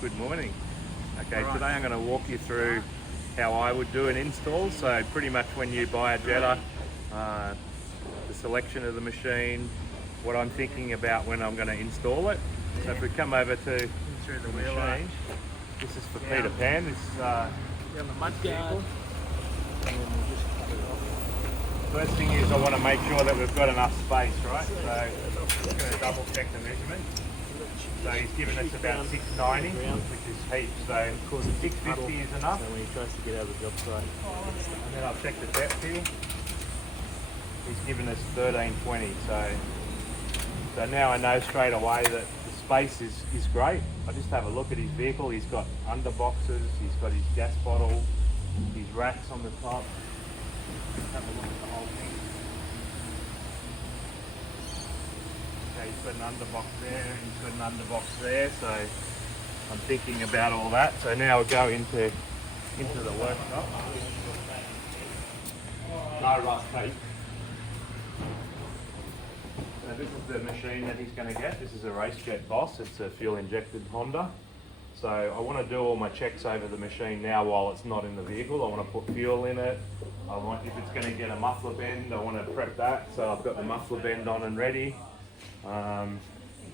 Good morning. Okay, today I'm going to walk you through how I would do an install. So pretty much when you buy a Jetta, the selection of the machine, what I'm thinking about when I'm going to install it. So if we come over to the machine, this is for Peter Pan. This is on the mud guard. And then we'll just cut it off. first thing is I want to make sure that we've got enough space, right? So I'm just going to double check the measurement. So he's given us about 690, which is heaps. So 650 is enough. So when he tries to get out of the job site. And then I'll check the depth here. He's given us 1320. So now I know straight away that the space is great. I just have a look at his vehicle. He's got underboxes, he's got his gas bottle, his racks on the top. Have a look at the whole thing. Okay, he's got an underbox there, he's got an underbox there, so I'm thinking about all that. So now we'll go into the workshop. No rust tape. So this is the machine that he's going to get. This is a Racejet Boss. It's a fuel injected Honda. So I want to do all my checks over the machine now while it's not in the vehicle. I want to put fuel in it. I want, if it's going to get a muffler bend, I want to prep that. So I've got the muffler bend on and ready. I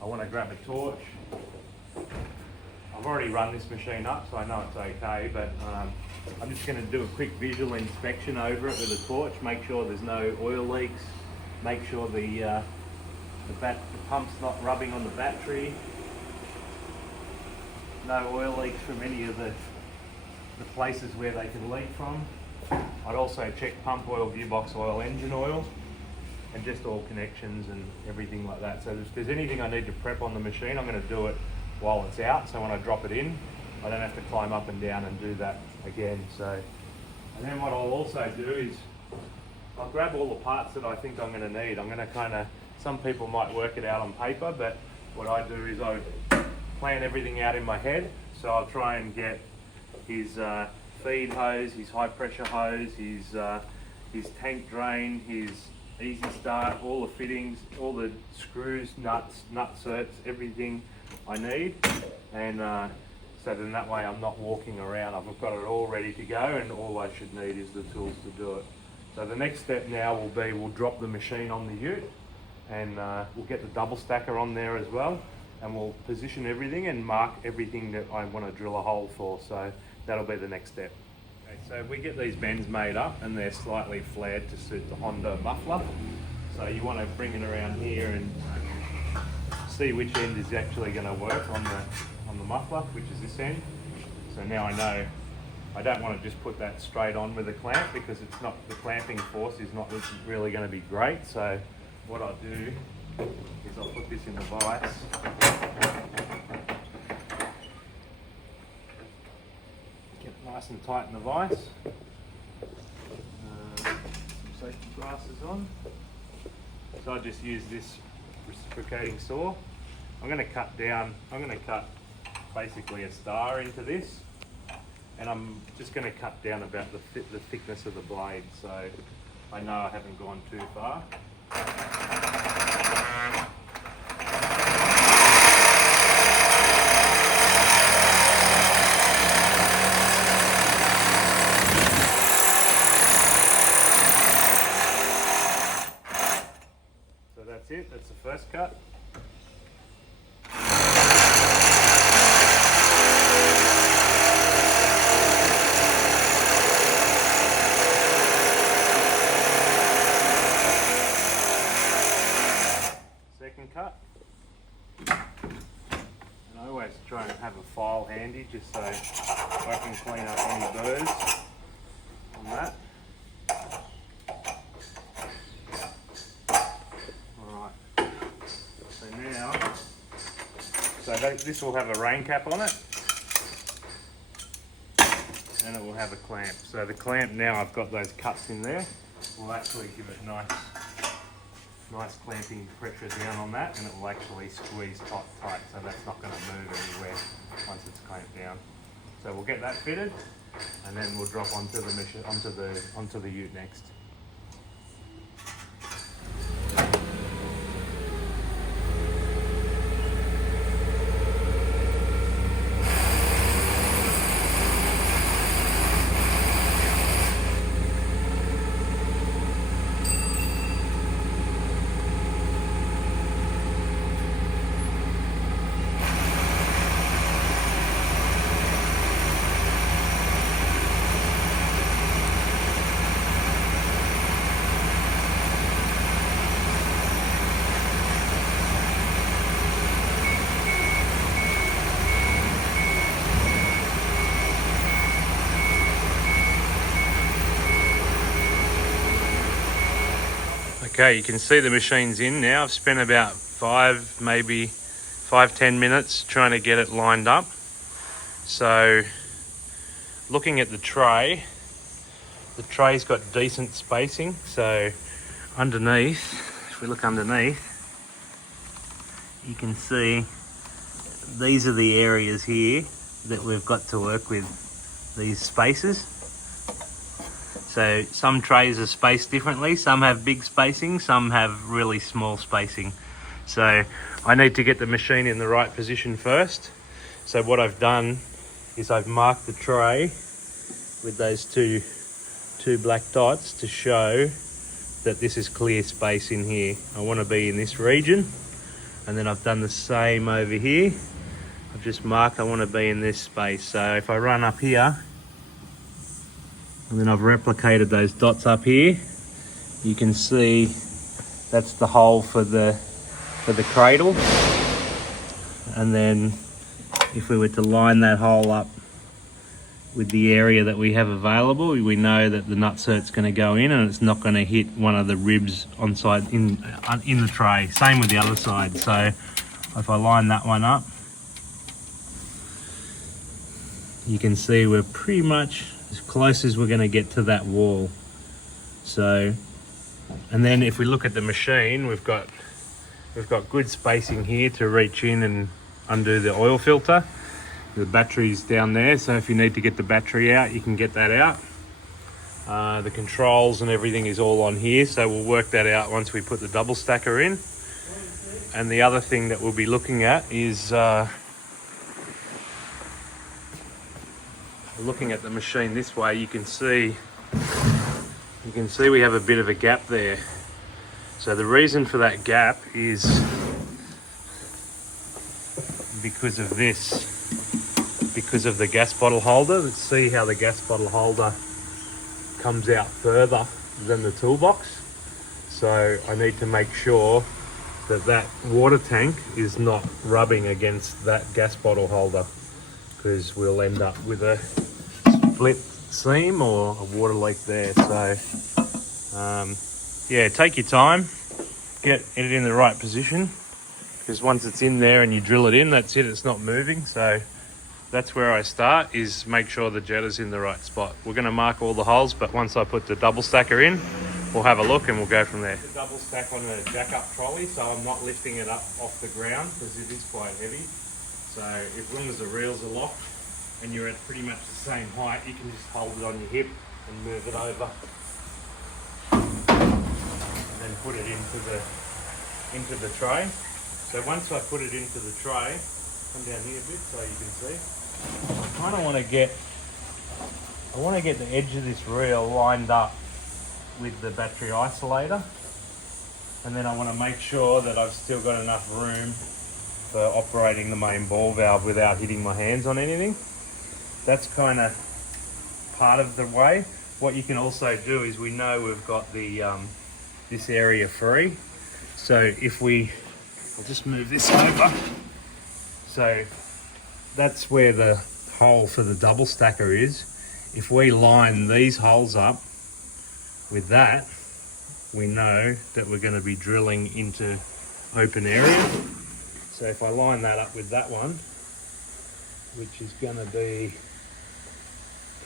want to grab a torch. I've already run this machine up, so I know it's okay, but I'm just going to do a quick visual inspection over it with a torch, make sure there's no oil leaks, make sure the pump's not rubbing on the battery, no oil leaks from any of the places where they can leak from. I'd also check pump oil, gearbox oil, engine oil, and just all connections and everything like that. So if there's anything I need to prep on the machine, I'm going to do it while it's out, so when I drop it in, I don't have to climb up and down and do that again. So, and then what I'll also do is I'll grab all the parts that I think I'm going to need. I'm going to some people might work it out on paper, but what I do is I plan everything out in my head. So I'll try and get his feed hose, his high pressure hose, his tank drain, his easy start, all the fittings, all the screws, nuts, nut certs, everything I need. And so then that way I'm not walking around. I've got it all ready to go, and all I should need is the tools to do it. So the next step now will be we'll drop the machine on the ute, and we'll get the double stacker on there as well, and we'll position everything and mark everything that I want to drill a hole for. So that'll be the next step. Okay, so we get these bends made up and they're slightly flared to suit the Honda muffler. So you want to bring it around here and see which end is actually going to work on the muffler, which is this end. So now I know I don't want to just put that straight on with a clamp, because it's not, the clamping force is not really going to be great. So what I'll do is I'll put this in the vise. Get it nice and tight in the vise. Some safety glasses on. So I just use this reciprocating saw. I'm going to cut basically a star into this, and I'm just going to cut down about the thickness of the blade, so I know I haven't gone too far. So that's it, that's the first cut. Cut. And I always try and have a file handy just so I can clean up any burrs on that. Alright, so now, this will have a rain cap on it, and it will have a clamp. So the clamp, now I've got those cuts in there, will actually give it nice clamping pressure down on that, and it will actually squeeze tight, so that's not going to move anywhere once it's clamped down. So we'll get that fitted, and then we'll drop onto the ute next. Okay, you can see the machine's in now. I've spent about 5-10 minutes trying to get it lined up. So looking at the tray's got decent spacing. So underneath, if we look underneath, you can see these are the areas here that we've got to work with, these spaces. So some trays are spaced differently, some have big spacing, some have really small spacing. So I need to get the machine in the right position first. So what I've done is I've marked the tray with those two black dots to show that this is clear space in here. I want to be in this region. And then I've done the same over here. I've just marked I want to be in this space. So if I run up here, and then I've replicated those dots up here, you can see that's the hole for the cradle. And then if we were to line that hole up with the area that we have available, we know that the nutsert's going to go in and it's not going to hit one of the ribs in the tray. Same with the other side. So if I line that one up, you can see we're pretty much as close as we're going to get to that wall. So, and then if we look at the machine, we've got good spacing here to reach in and undo the oil filter. The battery's down there, so if you need to get the battery out, you can get that out. The controls and everything is all on here, so we'll work that out once we put the double stacker in. And the other thing that we'll be looking at is looking at the machine this way. You can see we have a bit of a gap there. So the reason for that gap is because of this. Because of the gas bottle holder. Let's see how the gas bottle holder comes out further than the toolbox. So I need to make sure that that water tank is not rubbing against that gas bottle holder, because we'll end up with a split seam or a water leak there. So yeah, take your time, get it in the right position, because once it's in there and you drill it in, that's it, it's not moving. So that's where I start, is make sure the jetter's in the right spot. We're going to mark all the holes, but once I put the double stacker in, we'll have a look and we'll go from there. The double stack on a jack-up trolley, so I'm not lifting it up off the ground because it is quite heavy. So as long as the reels are locked and you're at pretty much the same height, you can just hold it on your hip and move it over and then put it into the tray. So once I put it into the tray, come down here a bit so you can see. I kind of want to get the edge of this reel lined up with the battery isolator, and then I want to make sure that I've still got enough room for operating the main ball valve without hitting my hands on anything. That's kind of part of the way. What you can also do is, we know we've got the this area free, so if I'll just move this over. So that's where the hole for the double stacker is. If we line these holes up with that, we know that we're going to be drilling into open area. So if I line that up with that one, which is going to be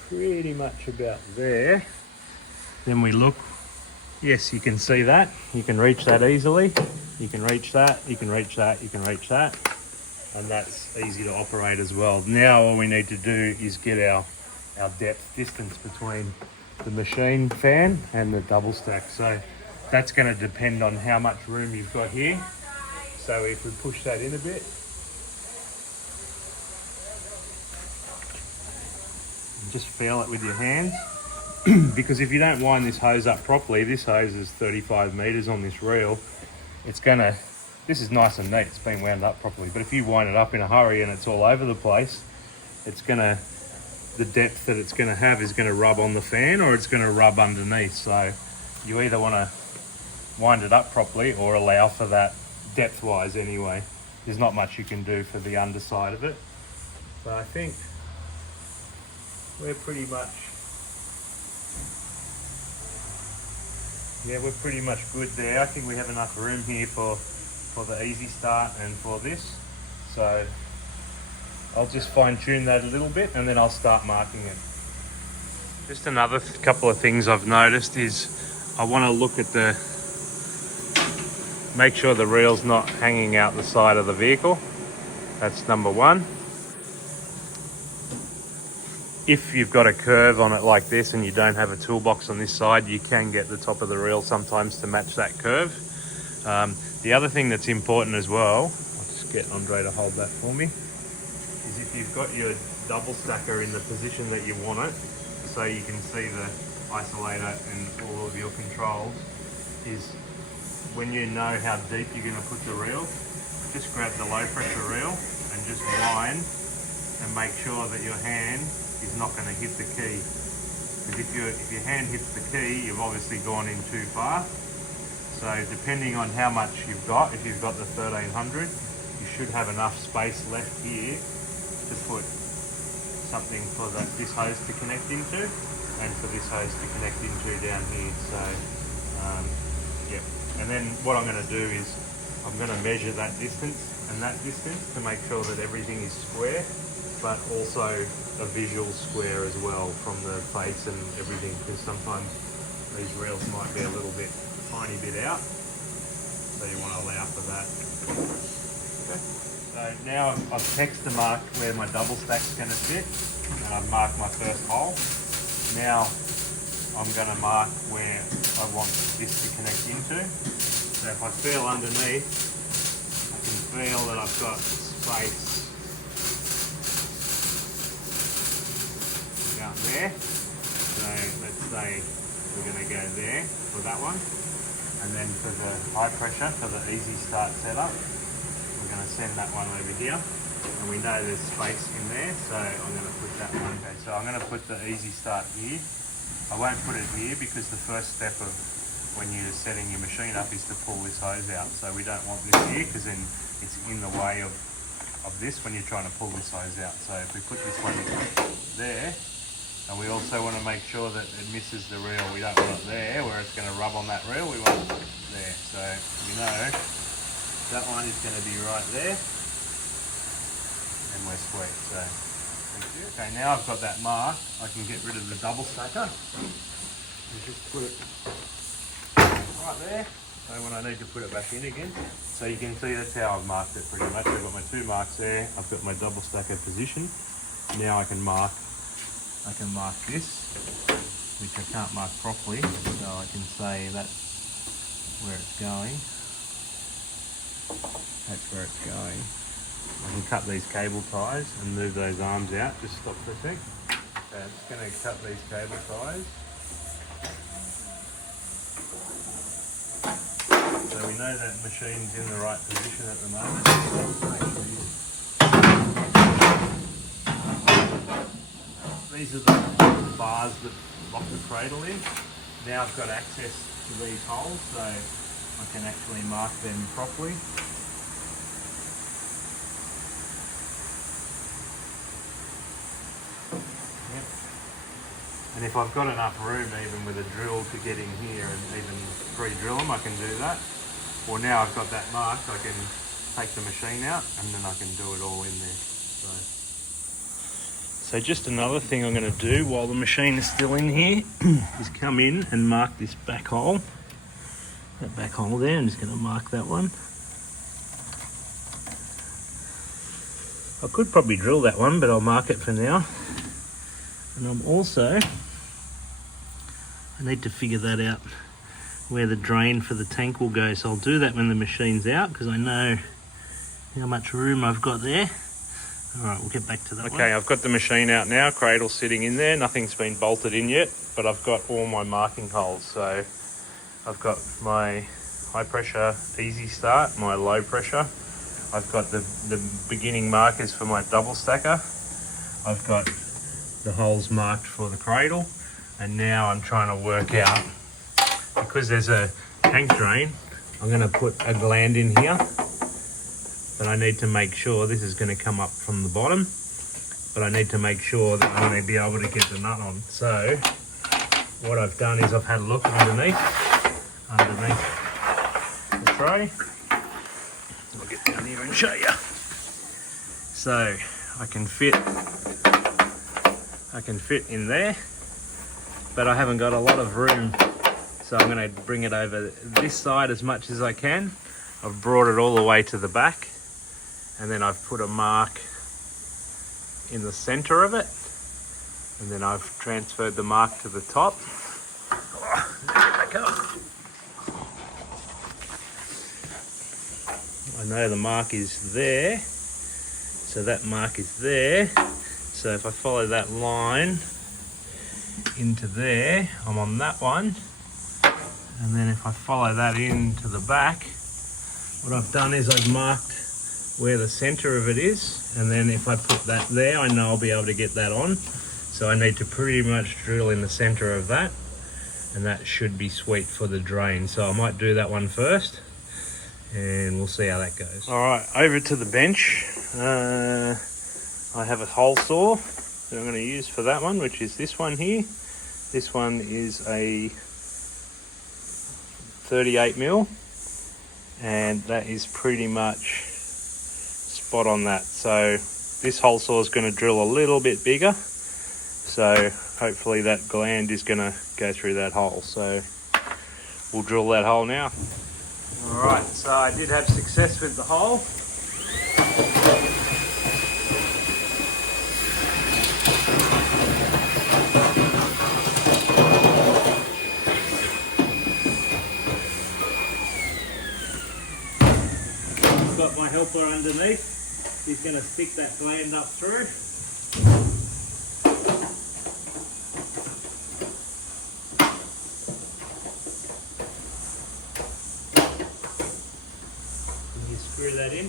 pretty much about there, then we look, yes, you can see that. You can reach that easily. You can reach that, you can reach that, you can reach that. And that's easy to operate as well. Now all we need to do is get our depth distance between the machine fan and the double stack. So that's going to depend on how much room you've got here. So if we push that in a bit, just feel it with your hands. Because if you don't wind this hose up properly, this hose is 35 meters on this reel, this is nice and neat, it's been wound up properly, but if you wind it up in a hurry and it's all over the place, the depth that it's gonna have is gonna rub on the fan, or it's gonna rub underneath. So you either wanna wind it up properly or allow for that depth wise anyway. There's not much you can do for the underside of it. But I think we're pretty much Yeah, we're pretty much good there. I think we have enough room here for the easy start and for this. So I'll just fine tune that a little bit and then I'll start marking it. Just another couple of things I've noticed is I want to look at make sure the reel's not hanging out the side of the vehicle. That's number one. If you've got a curve on it like this and you don't have a toolbox on this side, you can get the top of the reel sometimes to match that curve. The other thing that's important as well, I'll just get Andre to hold that for me, is if you've got your double stacker in the position that you want it, so you can see the isolator and all of your controls, is when you know how deep you're going to put the reel, just grab the low pressure reel and just wind and make sure that your hand is not going to hit the key. Because if your hand hits the key, you've obviously gone in too far. So depending on how much you've got, if you've got the 1300, you should have enough space left here to put something for this hose to connect into and for this hose to connect into down here. So yeah, and then what I'm going to do is I'm going to measure that distance and that distance to make sure that everything is square, but also a visual square as well from the face and everything, because sometimes these reels might be a little bit tiny bit out, so you want to allow for that. Okay. So now I've texture marked where my double stack's going to sit, and I've marked my first hole. Now I'm going to mark where I want this to connect into. So if I feel underneath, I can feel that I've got space out there. So let's say we're going to go there for that one. And then for the high pressure, for the easy start setup, we're going to send that one over here. And we know there's space in there, so I'm going to put that one. Okay, so I'm going to put the easy start here. I won't put it here because the first step of when you're setting your machine up is to pull this hose out. So we don't want this here because then it's in the way of this when you're trying to pull this hose out. So if we put this one there, and we also want to make sure that it misses the reel. We don't want it there where it's going to rub on that reel. We want it there. So we know that one is going to be right there. And we're sweet. So thank you. Okay, now I've got that mark, I can get rid of the double stacker. And just put it right there. So when I need to put it back in again. So you can see that's how I've marked it pretty much. I've got my two marks there. I've got my double stacker position. Now I can mark this, which I can't mark properly, so I can say that's where it's going. That's where it's going. I can cut these cable ties and move those arms out. Just stop for a sec. Okay, I'm just going to cut these cable ties. So we know that machine's in the right position at the moment. These are the bars that lock the cradle in. Now I've got access to these holes, so I can actually mark them properly. Yep. And if I've got enough room even with a drill to get in here and even pre-drill them, I can do that. Or now I've got that marked, I can take the machine out and then I can do it all in there. So just another thing I'm going to do while the machine is still in here is come in and mark this back hole. That back hole there, I'm just going to mark that one. I could probably drill that one, but I'll mark it for now. And I need to figure that out, where the drain for the tank will go. So I'll do that when the machine's out because I know how much room I've got there. All right, we'll get back to that one. Okay, I've got the machine out now, cradle sitting in there. Nothing's been bolted in yet, but I've got all my marking holes. So I've got my high pressure easy start, my low pressure. I've got the beginning markers for my double stacker. I've got the holes marked for the cradle. And now I'm trying to work out, because there's a tank drain, I'm going to put a gland in here. But I need to make sure this is going to come up from the bottom, but I need to make sure that I'm going to be able to get the nut on. So what I've done is I've had a look underneath underneath the tray. I'll get down here and show you. So I can fit in there, but I haven't got a lot of room, so I'm going to bring it over this side as much as I can. I've brought it all the way to the back, and then I've put a mark in the center of it, and then I've transferred the mark to the top. Oh, get back up. I know the mark is there, so that mark is there. So if I follow that line into there, I'm on that one. And then if I follow that into the back, what I've done is I've marked where the center of it is. And then if I put that there, I know I'll be able to get that on. So I need to pretty much drill in the center of that. And that should be sweet for the drain. So I might do that one first, and we'll see how that goes. All right, over to the bench. I have a hole saw that I'm going to use for that one, which is this one here. This one is a 38mm, and that is pretty much spot on that. So this hole saw is going to drill a little bit bigger, so hopefully that gland is going to go through that hole. So we'll drill that hole now. All right, so I did have success with the hole. I've got my helper underneath. He's going to stick that gland up through. Screw that in.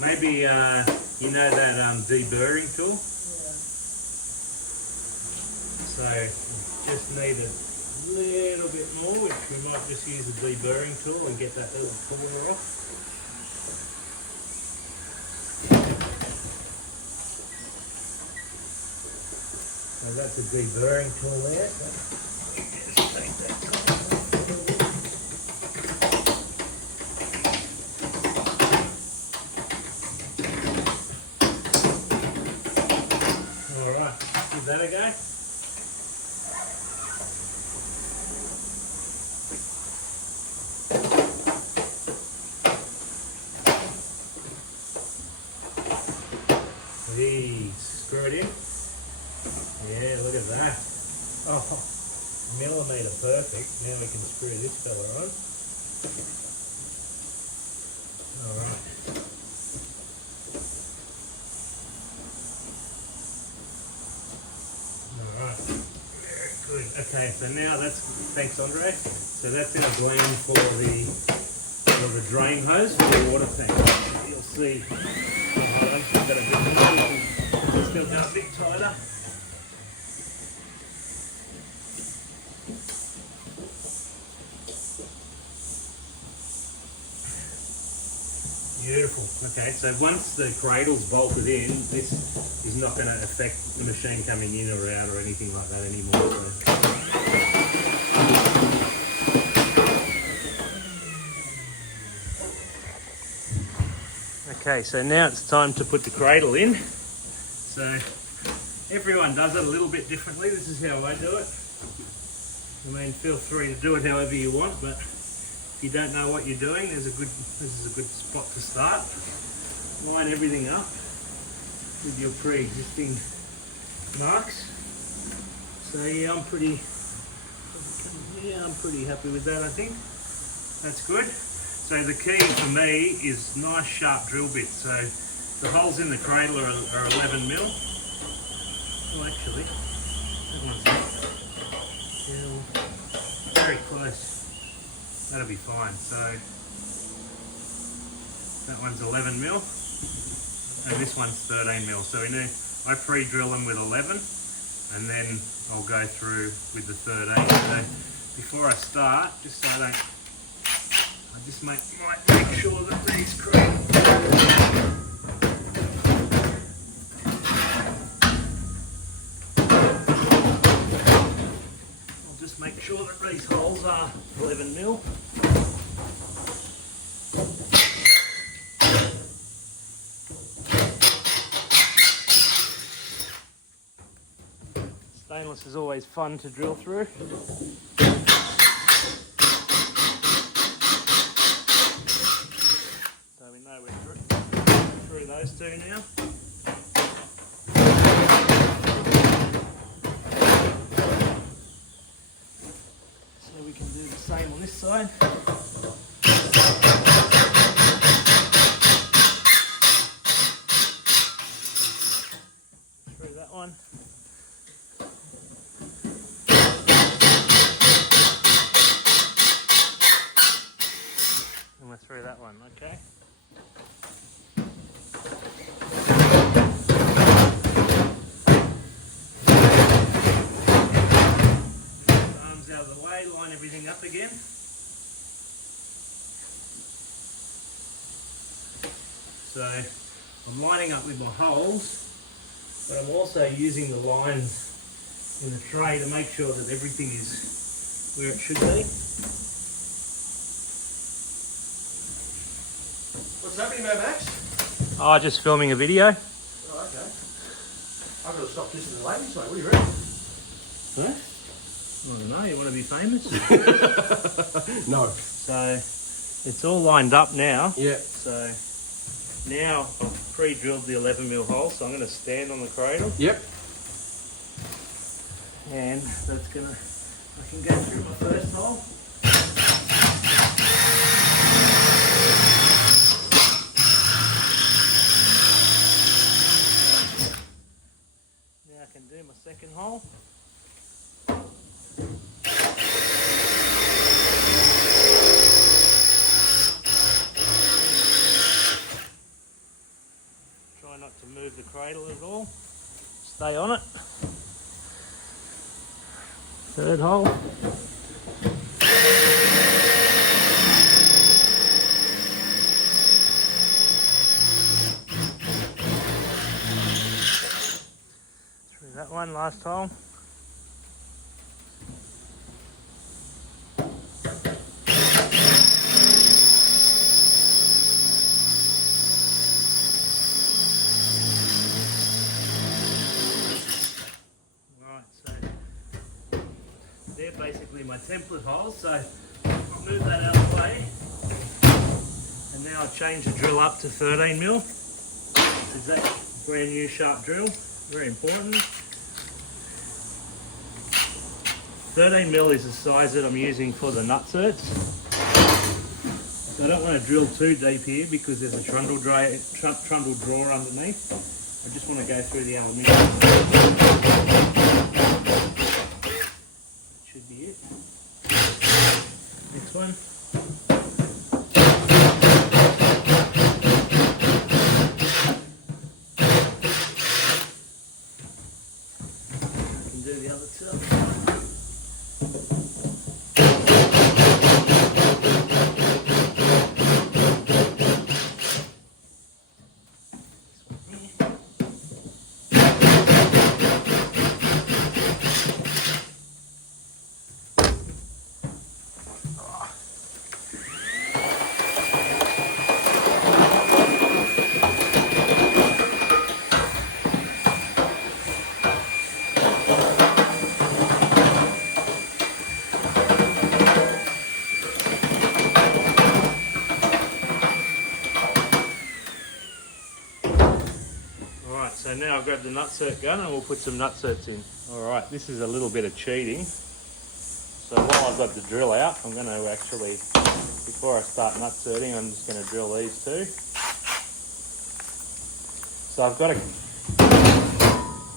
Maybe you know that deburring tool? Yeah. So just need a little bit more, which we might just use the deburring tool and get that little core off. So that's a deburring tool there. Just take that off. All right, give that a go. Screw it in. Yeah, look at that. Oh, millimetre perfect. Now we can screw this fella on. Alright. Alright. Very good. Okay, so now that's, thanks Andre. So that's our gland for the drain hose for the water tank. So you'll see. I've got a bit more, still go a bit tighter. Beautiful. Okay, so once the cradle's bolted in, this is not going to affect the machine coming in or out or anything like that anymore. Okay, so now it's time to put the cradle in. So everyone does it a little bit differently. This is how I do it. I mean, feel free to do it however you want, but if you don't know what you're doing, this is a good spot to start. Line everything up with your pre-existing marks. So yeah, I'm pretty happy with that, I think. That's good. So the key for me is nice sharp drill bits. So the holes in the cradle are 11mm. Oh, actually, that one's very close. That'll be fine. So that one's 11mm, and this one's 13mm. So I pre-drill them with 11, and then I'll go through with the 13. So before I start, just so I don't, I just might make sure that these I'll just make sure that these holes are 11 mil. Stainless is always fun to drill through. So we know we're through those two now. So we can do the same on this side. Through that one. And we're through that one, okay? Arms out of the way, line everything up again. So I'm lining up with my holes, but I'm also using the lines in the tray to make sure that everything is where it should be. What's happening there, Max? Oh, just filming a video. Oh, okay. I've got to stop listening to the ladies, mate. What do you reckon? Huh? I don't know, you want to be famous? No. So it's all lined up now. Yeah. So now I've pre-drilled the 11mm hole, so I'm going to stand on the cradle. Yep. And that's going to, I can go through my first hole. Now I can do my second hole. Try not to move the cradle at all. Stay on it. Third hole. Through that one, last hole. They're basically my template holes, so I'll move that out of the way. And now I've changed the drill up to 13mm. This is that brand new sharp drill, very important. 13mm is the size that I'm using for the nutserts. So I don't want to drill too deep here because there's a trundle drawer underneath. I just want to go through the aluminium. Should be it. Next one. I can do the other two. So now I've grabbed the nutsert gun and we'll put some nutserts in. Alright, this is a little bit of cheating. So while I've got the drill out, I'm going to actually, before I start nutserting, I'm just going to drill these two. So I've got a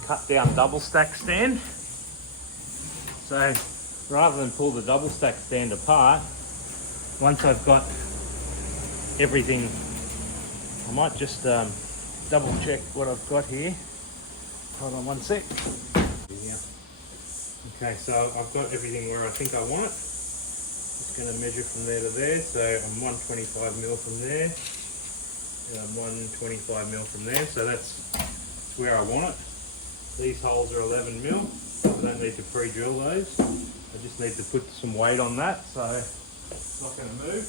cut down double stack stand. So rather than pull the double stack stand apart, once I've got everything, I might just double check what I've got here. Hold on one sec. Yeah. Okay, so I've got everything where I think I want it. Just going to measure from there to there. So I'm 125mm from there, and I'm 125mm from there. So that's where I want it. These holes are 11mm. I don't need to pre-drill those. I just need to put some weight on that, so it's not going to move.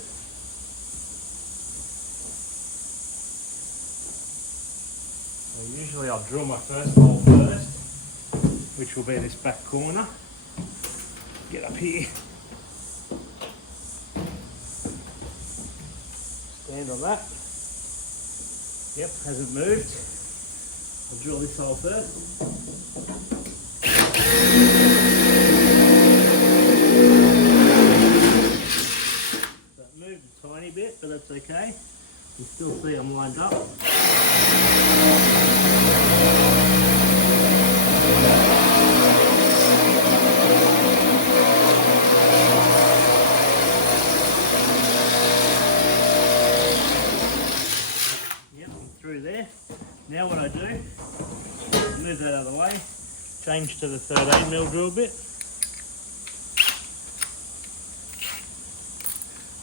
So usually I'll drill my first hole first, which will be this back corner. Get up here. Stand on that. Yep, hasn't moved. I'll drill this hole first. That moved a tiny bit, but that's okay. You can still see I'm lined up. Yep, I'm through there. Now what I do, move that out of the way, change to the 13mm drill bit.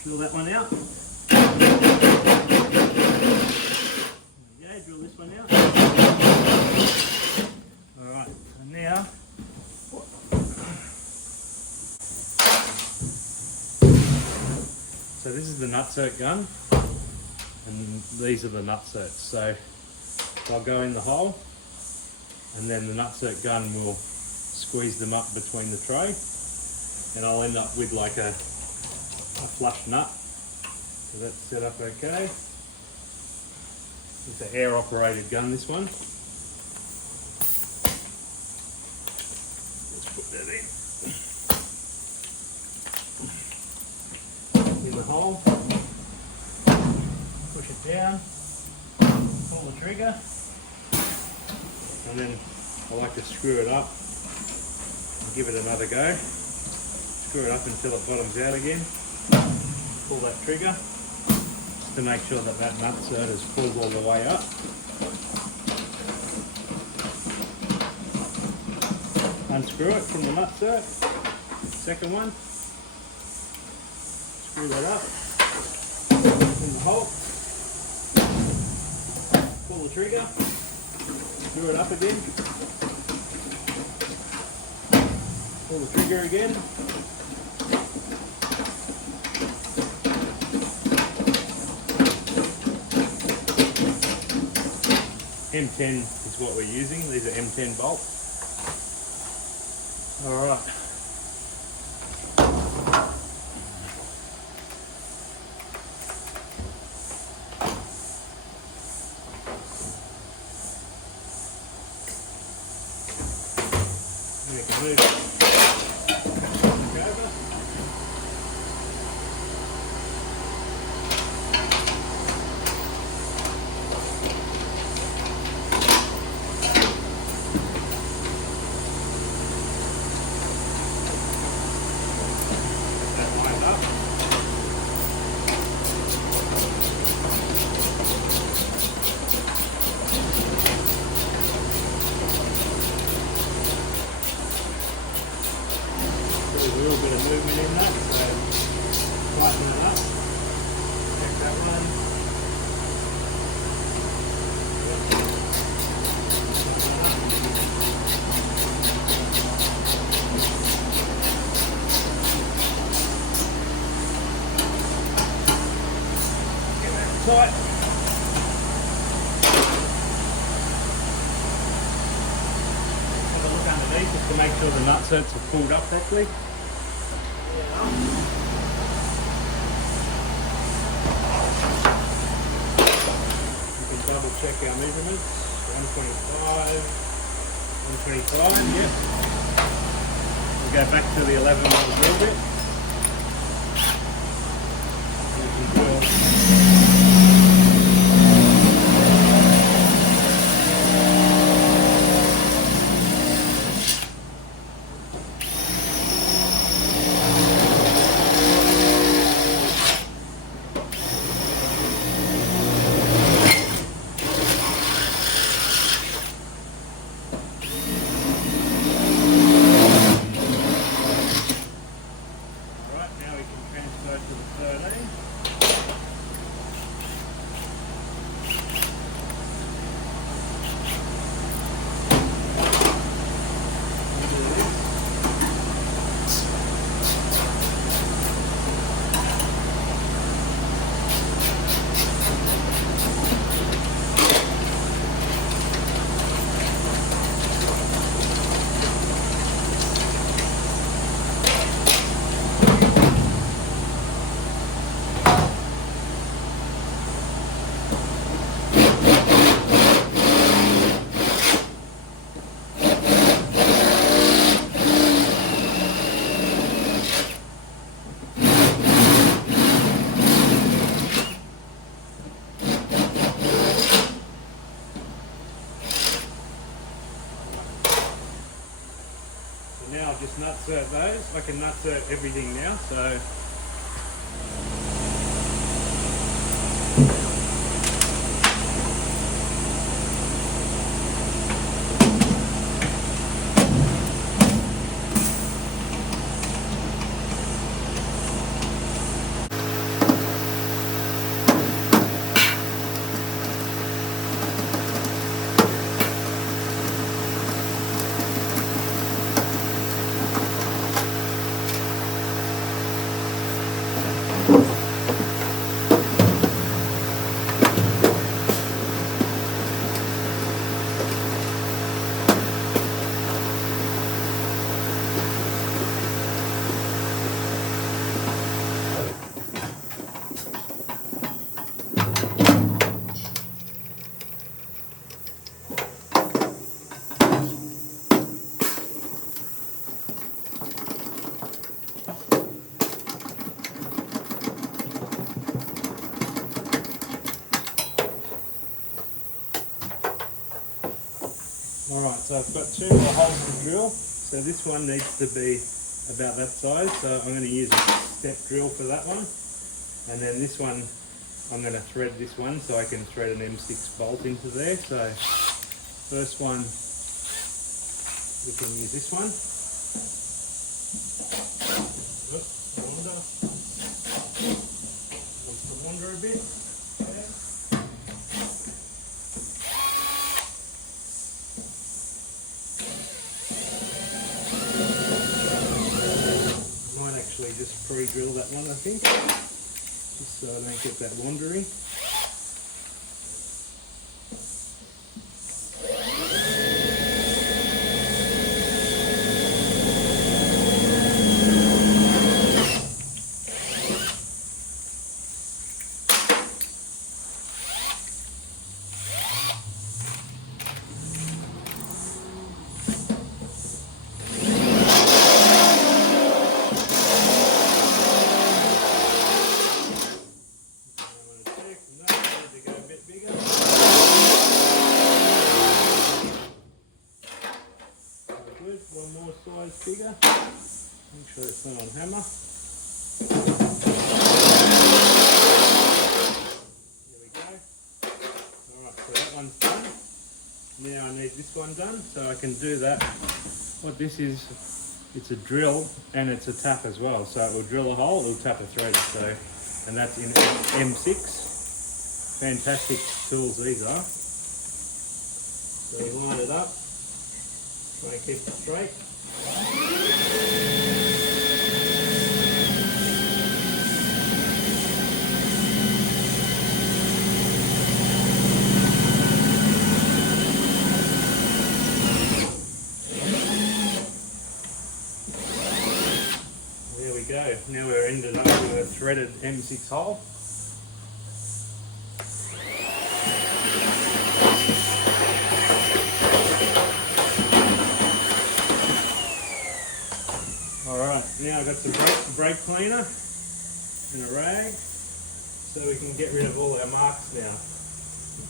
Drill that one out. There we go, drill this one out. Alright, and now so this is the nutsert gun and these are the nutserts. So I'll go in the hole and then the nutsert gun will squeeze them up between the tray and I'll end up with like a flush nut. So that's set up okay. It's an air operated gun, this one. Let's put that in the hole, push it down, pull the trigger, and then I like to screw it up and give it another go. Screw it up until it bottoms out again. Pull that trigger just to make sure that that nutsert is pulled all the way up. Unscrew it from the nutsert. Second one. Screw that up. In the hole. Pull the trigger. Screw it up again. Pull the trigger again. M10 is what we're using. These are M10 bolts. All right. We can move it over. There's a little bit of movement in that, so tighten it up. Check that one. Get that tight. Have a look underneath just to make sure the nutserts are pulled up properly. You can double check our measurements. 125, 125, yep. We'll go back to the 11mm drill bit. We can drill. just nutsert those. I can nutsert everything now, so alright, so I've got 2 more holes to drill. So this one needs to be about that size, so I'm going to use a step drill for that one. And then this one, I'm going to thread this one so I can thread an M6 bolt into there. So first one, we can use this one. Oops, wander. Wants to wander a bit. Okay. Just pre-drill that one, I think, just so I don't get that wandering. One more size bigger. Make sure it's not on hammer. There we go. Alright, so that one's done. Now I need this one done, so I can do that. What this is, it's a drill and it's a tap as well. So it will drill a hole, it will tap a thread. So, and that's in M6. Fantastic tools these are. So you line it up. Try and keep it straight. There we go. Now we're ended up with a threaded M6 hole. Alright, now I've got some brake cleaner and a rag so we can get rid of all our marks now.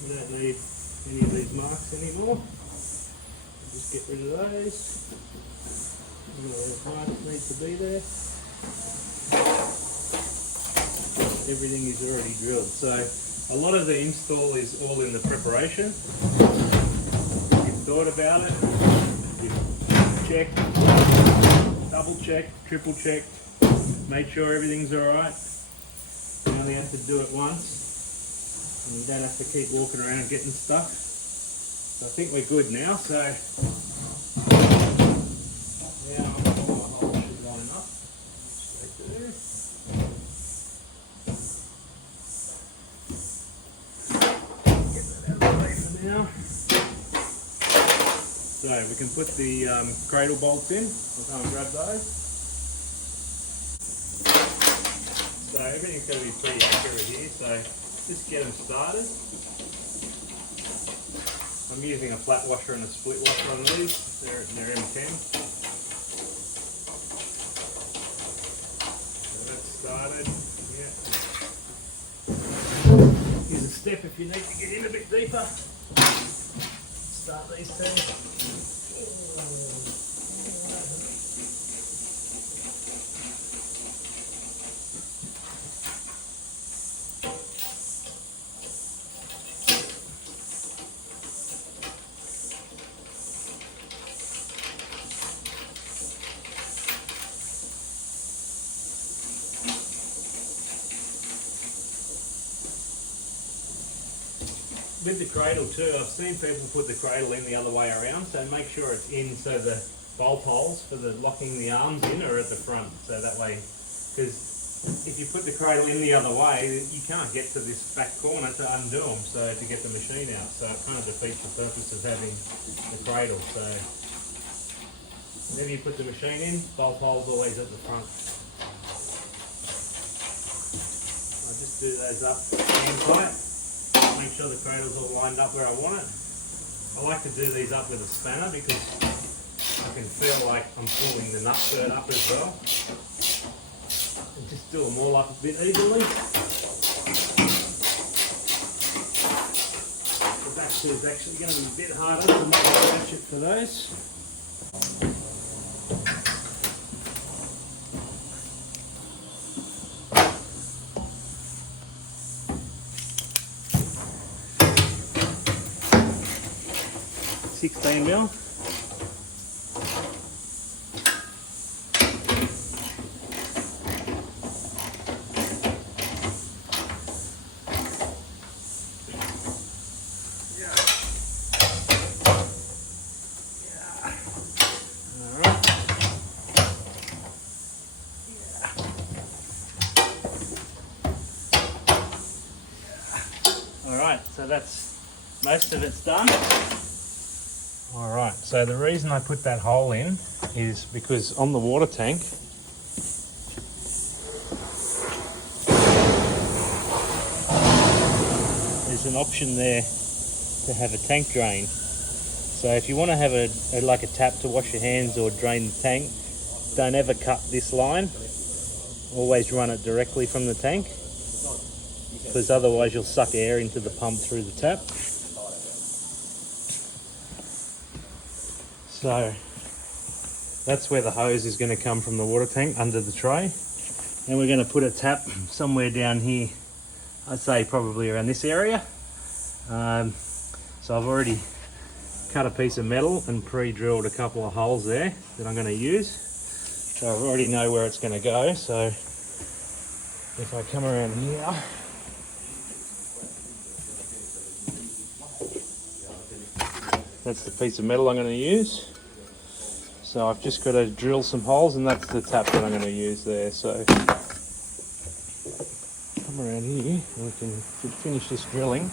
We don't need any of these marks anymore. Just get rid of those. Those marks need to be there. Everything is already drilled. So a lot of the install is all in the preparation. You've thought about it, you've checked, double checked, triple checked, made sure everything's alright. You only have to do it once and you don't have to keep walking around getting stuff. So I think we're good now. So now my hole should line up. Straight there. Get that out of the way for now. So we can put the cradle bolts in. I'll go and grab those. So everything's going to be pretty accurate here, so just get them started. I'm using a flat washer and a split washer on these. They're M10. So that's started. Yeah. Here's a step if you need to get in a bit deeper. Start these two. with the cradle too, I've seen people put the cradle in the other way around, so make sure it's in so the bolt holes for the locking the arms in are at the front, so that way, because if you put the cradle in the other way, you can't get to this back corner to undo them, so to get the machine out, so it kind of defeats the purpose of having the cradle. So whenever you put the machine in, bolt hole's always at the front. I just do those up hand tight. Make sure the cradle's all lined up where I want it. I like to do these up with a spanner because I can feel like I'm pulling the nut skirt up as well. And just do them all up a bit evenly. The back two is actually going to be a bit harder to make a ratchet for those. 16 mil. Alright, so that's most of it's done. Alright, so the reason I put that hole in is because on the water tank there's an option there to have a tank drain. So if you want to have like a tap to wash your hands or drain the tank, don't ever cut this line. Always run it directly from the tank, because otherwise you'll suck air into the pump through the tap. So that's where the hose is going to come from, the water tank under the tray. And we're going to put a tap somewhere down here, I'd say probably around this area. So I've already cut a piece of metal and pre-drilled a couple of holes there that I'm going to use. So I already know where it's going to go. So if I come around here, that's the piece of metal I'm going to use. So I've just got to drill some holes, and that's the tap that I'm going to use there. So come around here and we can finish this drilling.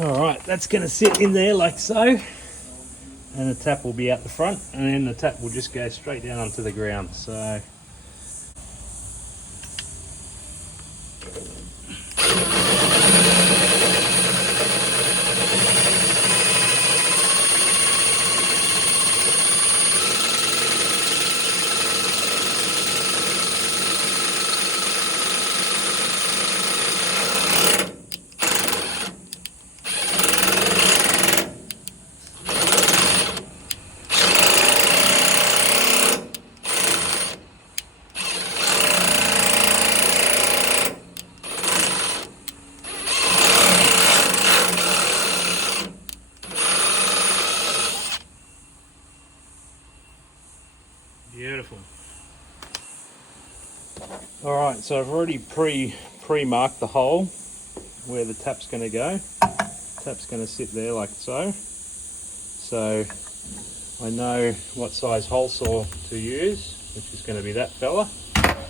Alright, that's going to sit in there like so, and the tap will be out the front, and then the tap will just go straight down onto the ground. So beautiful. Alright, so I've already pre-marked the hole where the tap's going to go. Tap's going to sit there like so. So I know what size hole saw to use, which is going to be that fella,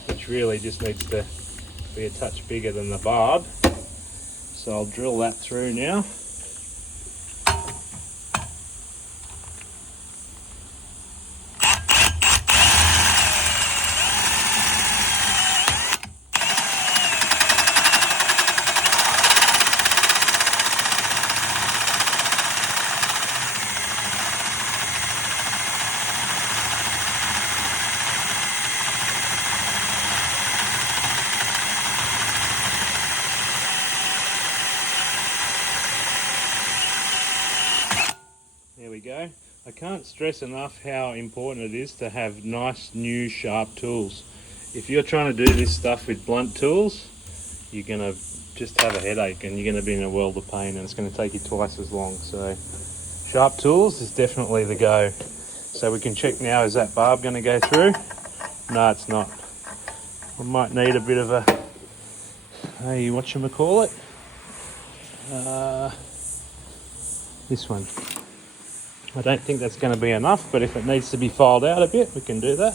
which really just needs to be a touch bigger than the barb. So I'll drill that through now. There we go. I can't stress enough how important it is to have nice, new, sharp tools. If you're trying to do this stuff with blunt tools, you're going to just have a headache and you're going to be in a world of pain, and it's going to take you twice as long. So sharp tools is definitely the go. So we can check now, is that barb going to go through? No, it's not. I might need a bit of whatchamacallit, this one. I don't think that's going to be enough, but if it needs to be filed out a bit, we can do that.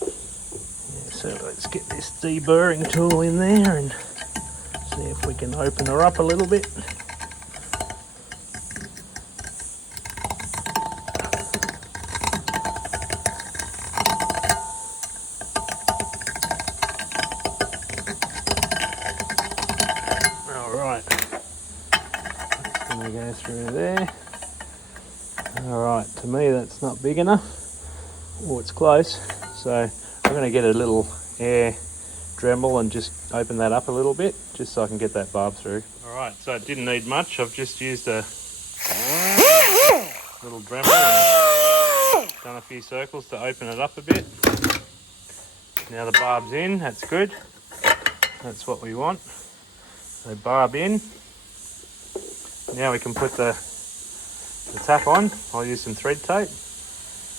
Yeah, so let's get this deburring tool in there and see if we can open her up a little bit. Alright, it's going to go through there. Alright, to me that's not big enough. Oh, it's close. So I'm going to get a little air Dremel and just open that up a little bit, just so I can get that barb through. Alright, so it didn't need much. I've just used a little Dremel and done a few circles to open it up a bit. Now the barb's in, that's good. That's what we want. So barb in. Now we can put the tap on. I'll use some thread tape.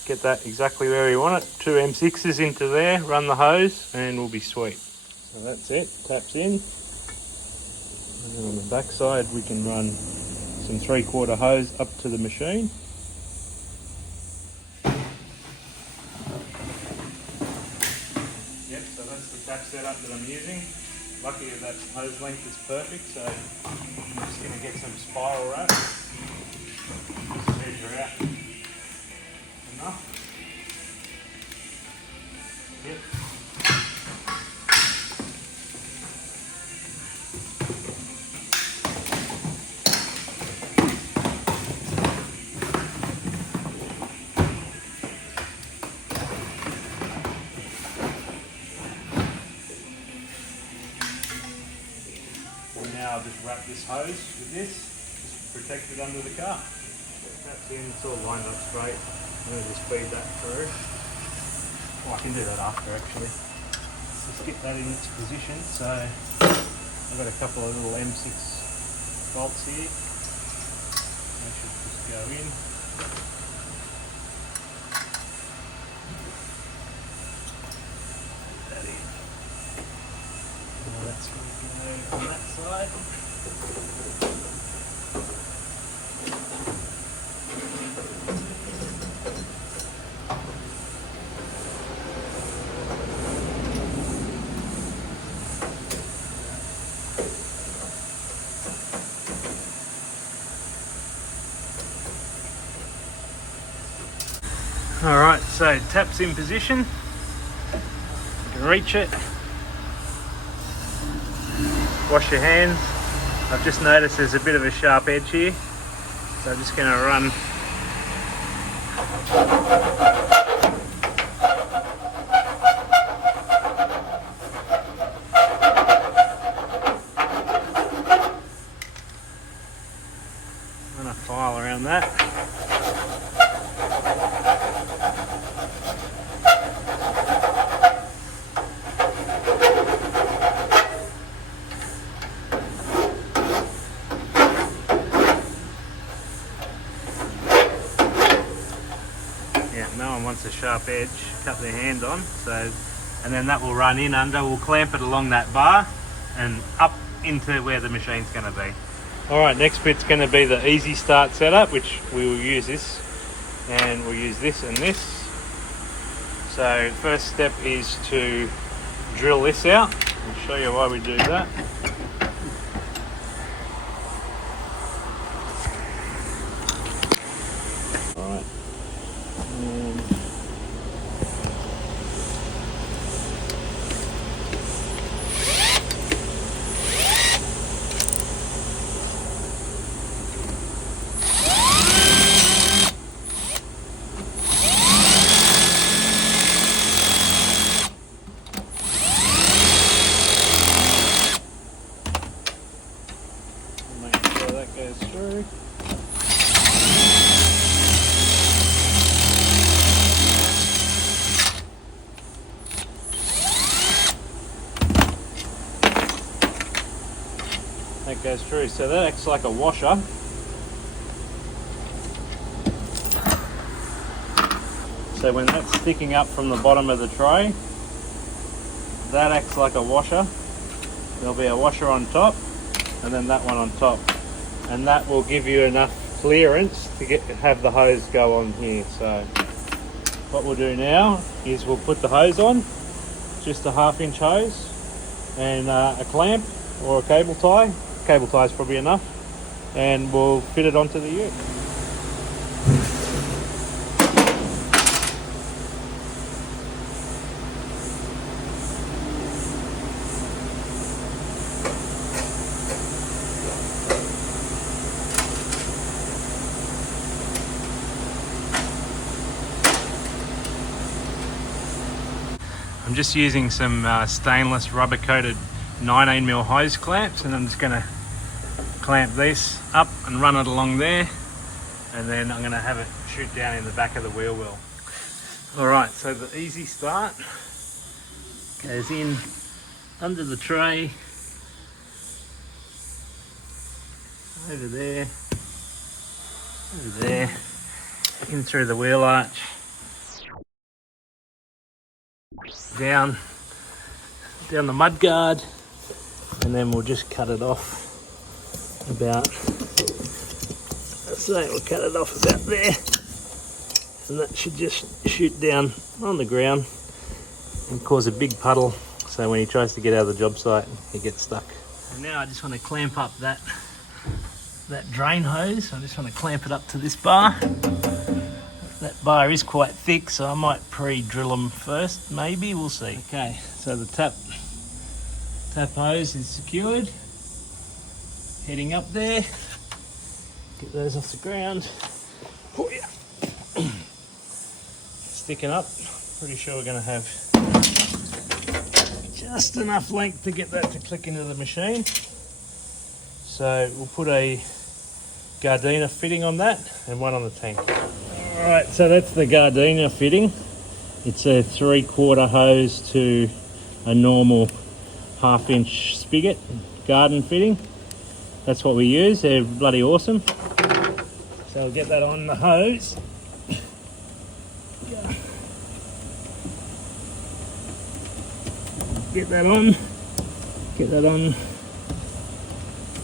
Get that exactly where we want it. 2 M6s into there, run the hose, and we'll be sweet. So that's it, taps in. And then on the back side we can run some 3/4 hose up to the machine. Yep, so that's the tap setup that I'm using. Lucky that hose length is perfect, so I'm just going to get some spiral wrap. Just measure out enough. Yep. Now I'll just wrap this hose with this, just protect it under the car. That's in, it's all lined up straight. I'm going to just feed that through. Oh, I can do that after actually. Let's just get that in its position. So I've got a couple of little M6 bolts here. They should just go in. Put that in. Now that's going to go on that side. Alright, so tap's in position. You can reach it. Wash your hands. I've just noticed there's a bit of a sharp edge here, so I'm just going to run a file around that. No one wants a sharp edge, cut their hand on, so, and then that will run in under, we'll clamp it along that bar and up into where the machine's going to be. Alright, next bit's going to be the easy start setup, which we will use this, and we'll use this and this. So first step is to drill this out. I'll show you why we do that. Alright. Make sure that goes through. That goes through, so that acts like a washer. So when that's sticking up from the bottom of the tray, that acts like a washer, there'll be a washer on top and then that one on top, and that will give you enough clearance to have the hose go on here. So what we'll do now is we'll put the hose on, just a 1/2 inch hose and a clamp or a cable tie. Cable tie is probably enough, and we'll fit it onto the ute. I'm just using some stainless rubber coated 19mm hose clamps, and I'm just going to clamp this up and run it along there, and then I'm going to have it shoot down in the back of the wheel well. Alright, so the easy start goes in under the tray, over there, in through the wheel arch, down the mud guard, and then we'll just cut it off about, let's say we'll cut it off about there, and that should just shoot down on the ground and cause a big puddle, so when he tries to get out of the job site he gets stuck. And now I just want to clamp up that drain hose. I just want to clamp it up to this bar. That bar is quite thick, so I might pre-drill them first, maybe, we'll see. Okay, so the tap hose is secured. Heading up there, get those off the ground. Oh yeah. Sticking up, pretty sure we're going to have just enough length to get that to click into the machine. So we'll put a Gardena fitting on that and one on the tank. Alright, so that's the Gardena fitting. It's a 3/4 hose to a normal 1/2 inch spigot garden fitting. That's what we use. They're bloody awesome. So we'll get that on the hose. Get that on,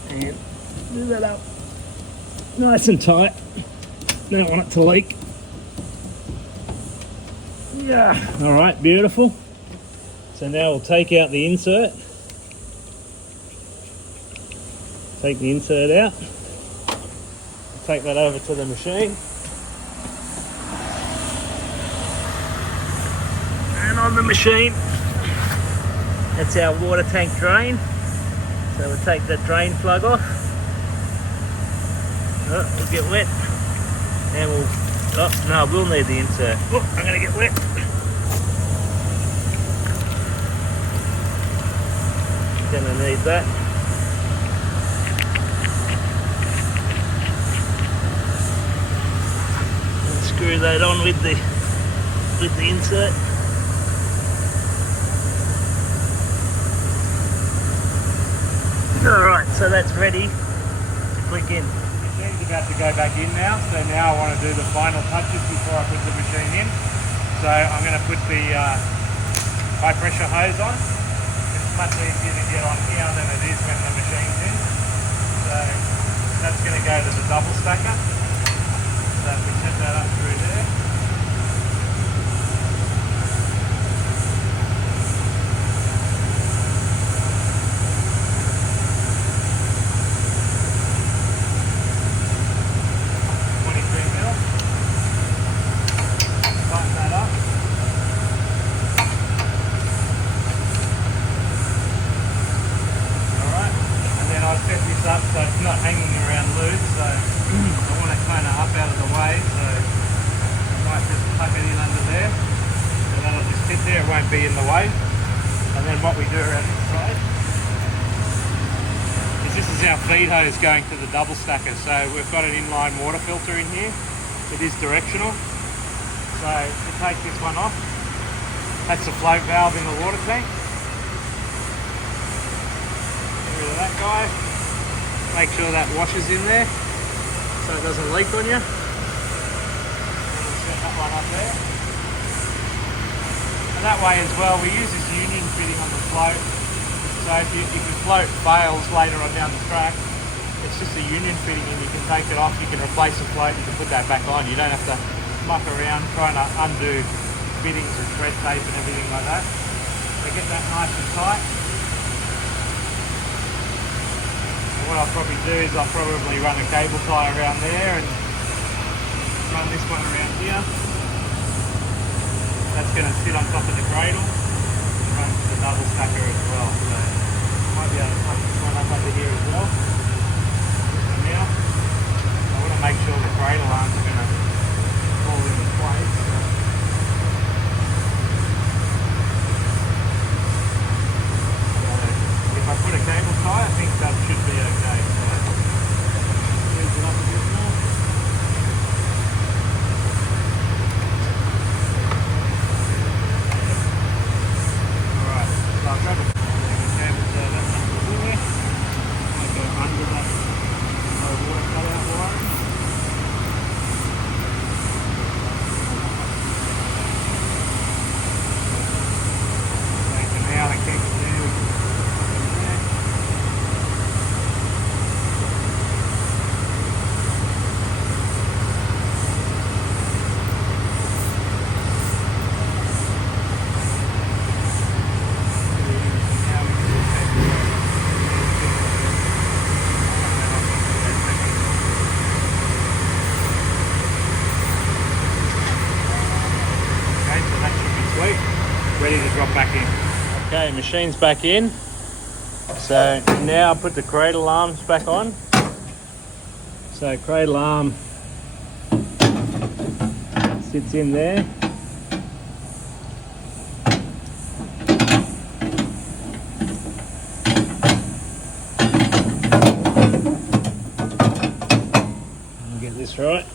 and do that up nice and tight. Don't want it to leak. Yeah, all right, beautiful. So now we'll take out the insert. Take the insert out. Take that over to the machine. And on the machine, that's our water tank drain. So we'll take that drain plug off. Oh, it'll get wet. And we'll need the insert. Oh, I'm gonna get wet. Gonna need that. And screw that on with the insert. Alright, so that's ready to click in. The machine's about to go back in now, so now I want to do the final touches before I put the machine in. So I'm going to put the high pressure hose on. It's much easier to get on here than it is when the machine's in. So that's going to go to the double stacker. So we set that up through there. Up so it's not hanging around loose, so I want it kind of up out of the way, so I might just plug it in under there, and then it'll just sit there, it won't be in the way. And then what we do around this side is this is our feed hose going to the double stacker. So we've got an inline water filter in here. It is directional, so to take this one off, that's the float valve in the water tank. Get rid of that guy. Make sure that washes in there so it doesn't leak on you. And we'll set that one up there. And that way as well, we use this union fitting on the float. It's a So if your float fails later on down the track, it's just a union fitting and you can take it off, you can replace the float, you can put that back on. You don't have to muck around trying to undo fittings and thread tape and everything like that. So get that nice and tight. And what I'll probably do is I'll probably run a cable tie around there and run this one around here. That's going to sit on top of the cradle and run to the double stacker as well. So might be able to tuck this one up over here as well. Now, I want to make sure the cradle arms are going to fall into place. So if I put a cable tie, I think that should be okay. So squeeze it up a bit more. Alright, so I'll grab a cable tie that one there. Might go under that. Water cutout wiring. Take them out and keep it there. We can put them there. Ready to drop back in. Okay, machine's back in. So now I'll put the cradle arms back on. So cradle arm sits in there. I'll get this right.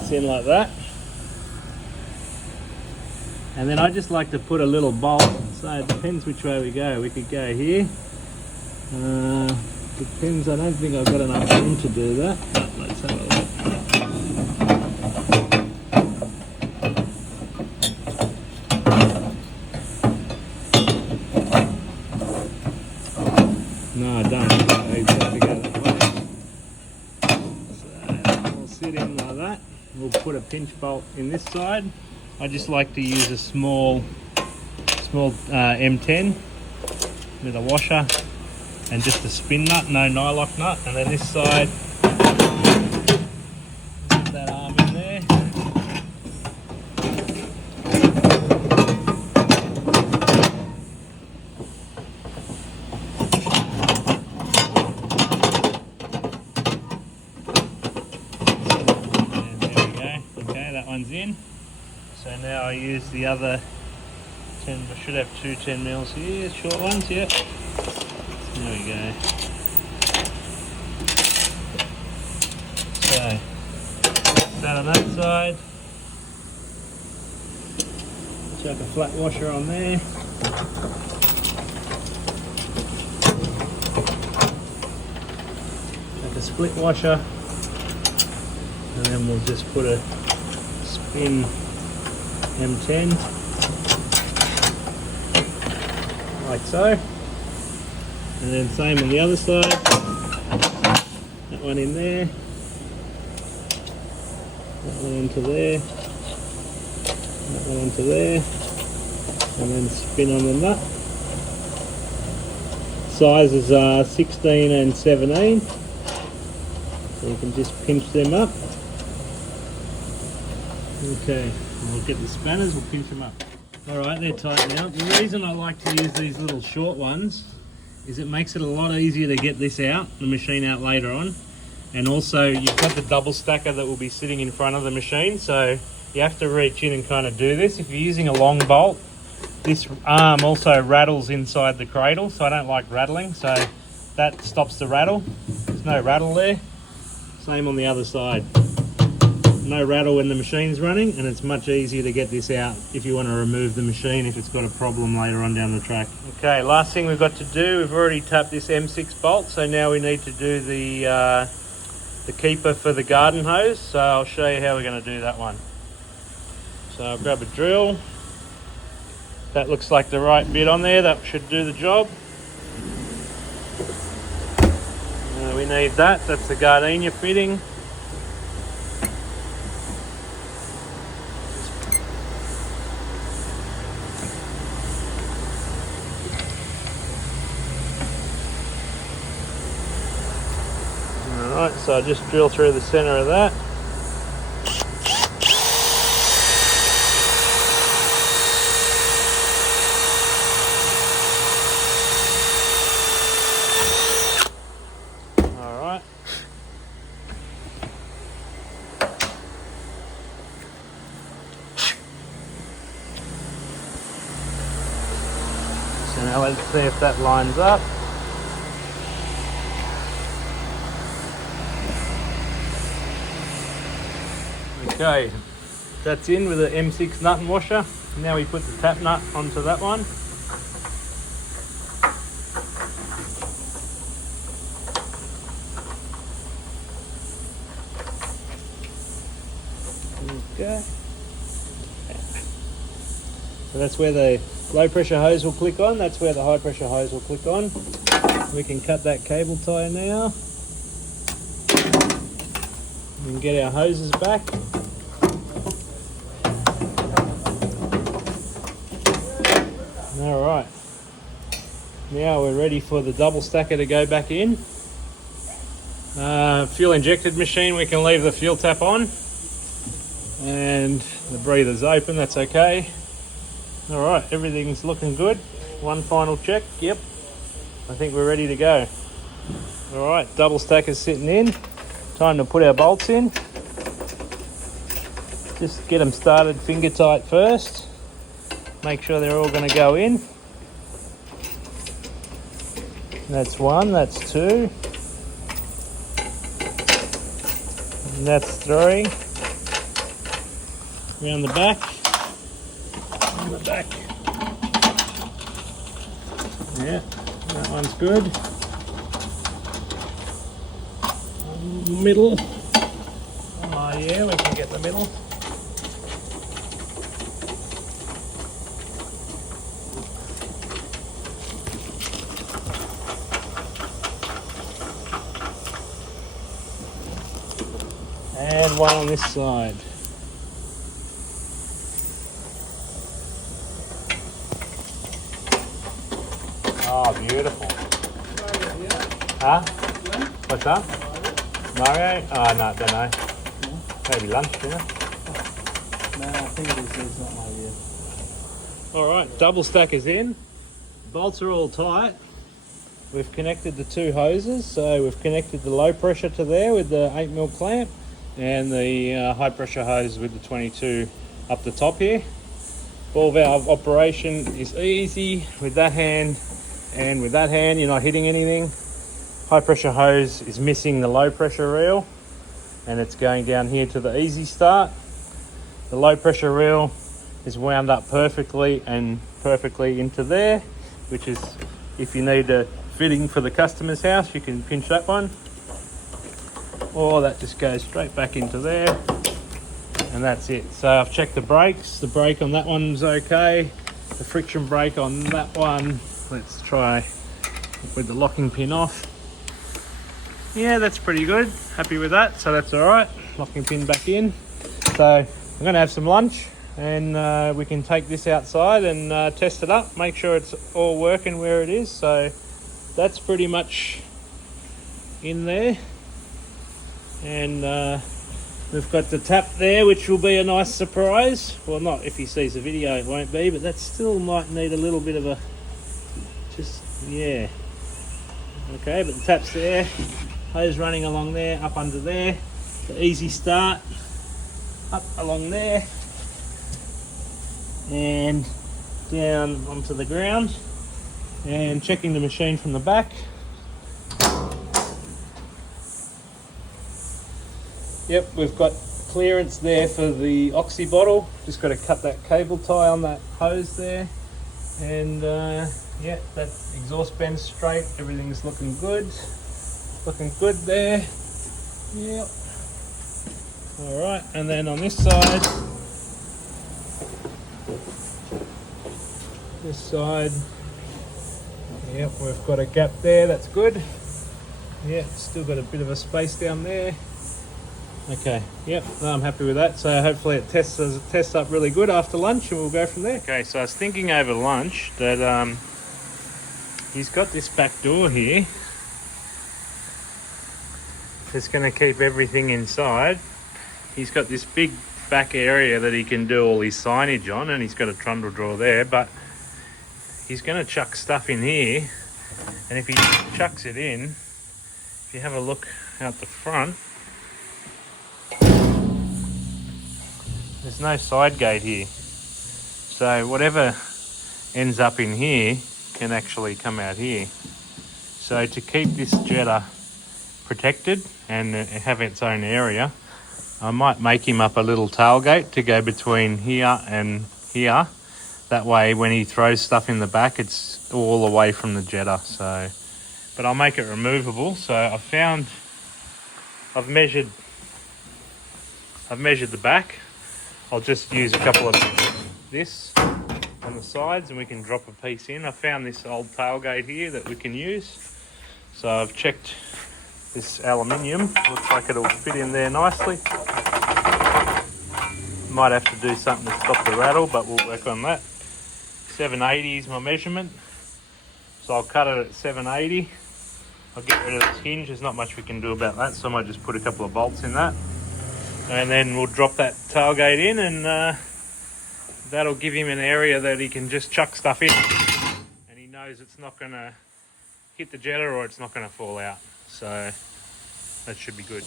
It's in like that. And then I just like to put a little bolt, so it depends which way we go. We could go here. Depends, I don't think I've got enough room to do that. Let's have a look. No, I don't. I have to go that way. So we'll sit in like that. We'll put a pinch bolt in this side. I just like to use a small M10 with a washer and just a spin nut, no nylock nut, and then this side, put that arm in there. And there we go. Okay, that one's in. So now I use the other 10, I should have two 10mm here, short ones, yeah. There we go. So, that on that side. Chuck a flat washer on there. Chuck a split washer. And then we'll just put a spin M10 like so, and then same on the other side, that one in there, that one onto there, that one onto there, and then spin on the nut. Sizes are 16 and 17, so you can just pinch them up. Okay, we'll get the spanners, we'll pinch them up. Alright, they're tight now. The reason I like to use these little short ones is it makes it a lot easier to get this out, the machine out later on. And also you've got the double stacker that will be sitting in front of the machine, so you have to reach in and kind of do this. If you're using a long bolt, this arm also rattles inside the cradle, so I don't like rattling, so that stops the rattle. There's no rattle there. Same on the other side. No rattle when the machine's running, and it's much easier to get this out if you want to remove the machine if it's got a problem later on down the track. Okay, last thing we've got to do, we've already tapped this M6 bolt, so now we need to do the keeper for the garden hose, so I'll show you how we're going to do that one. So I'll grab a drill, That looks like the right bit on there. That should do the job. We need that. That's the gardenia fitting. Alright, so I just drill through the center of that. Alright. So now let's see if that lines up. Okay, that's in with the M6 nut and washer. Now we put the tap nut onto that one. Okay. So that's where the low pressure hose will click on. That's where the high pressure hose will click on. We can cut that cable tie now. We can get our hoses back. Alright, now we're ready for the double stacker to go back in. Fuel injected machine, we can leave the fuel tap on and the breather's open, that's okay. Alright, everything's looking good. One final check, yep, I think we're ready to go. Alright, double stacker's sitting in. Time to put our bolts in. Just get them started finger tight first. Make sure they're all going to go in. That's one, that's two. And that's three. Around the back. Around the back. Yeah, that one's good. Middle. Oh yeah, we can get the middle. And one on this side. Oh, beautiful. Huh? What's that? Mario? Oh, no, don't know. Maybe lunch, dinner? No, I think it's not my idea. Alright, double stack is in. Bolts are all tight. We've connected the two hoses, so we've connected the low pressure to there with the 8mm clamp and the high pressure hose with the 22 up the top here. Ball valve operation is easy with that hand, and with that hand you're not hitting anything. High pressure hose is missing the low pressure reel and it's going down here to the easy start. The low pressure reel is wound up perfectly and perfectly into there, which is, if you need a fitting for the customer's house, you can pinch that one, or that just goes straight back into there, and that's it. So I've checked the brakes. The brake on that one's okay. The friction brake on that one, let's try with the locking pin off. Yeah, that's pretty good. Happy with that, so that's all right. Locking pin back in. So I'm gonna have some lunch and we can take this outside and test it up, make sure it's all working where it is. So that's pretty much in there, and we've got the tap there, which will be a nice surprise. Well, not if he sees the video, it won't be, but that still might need a little bit of a, just, yeah. Okay, but the tap's there, hose running along there, up under there, the easy start, up along there, and down onto the ground. And checking the machine from the back. Yep, we've got clearance there for the oxy bottle. Just got to cut that cable tie on that hose there. And yeah, that exhaust bend's straight. Everything's looking good. Looking good there. Yep. Alright, and then on this side, This side. Yep, we've got a gap there, that's good. Yeah, still got a bit of a space down there. Okay, yep, no, I'm happy with that. So hopefully it tests up really good after lunch and we'll go from there. Okay, so I was thinking over lunch that he's got this back door here. It's going to keep everything inside. He's got this big back area that he can do all his signage on, and he's got a trundle drawer there, but he's going to chuck stuff in here. And if he chucks it in, if you have a look out the front, there's no side gate here. So whatever ends up in here can actually come out here. So to keep this Jetta protected and have its own area, I might make him up a little tailgate to go between here and here. That way when he throws stuff in the back, it's all away from the Jetta. So, but I'll make it removable. So I've measured the back. I'll just use a couple of this on the sides and we can drop a piece in. I found this old tailgate here that we can use. So I've checked this aluminium, looks like it'll fit in there nicely. Might have to do something to stop the rattle, but we'll work on that. 780 is my measurement, so I'll cut it at 780. I'll get rid of this hinge, there's not much we can do about that, so I might just put a couple of bolts in that. And then we'll drop that tailgate in and that'll give him an area that he can just chuck stuff in. And he knows it's not going to hit the Jetta or it's not going to fall out. So that should be good.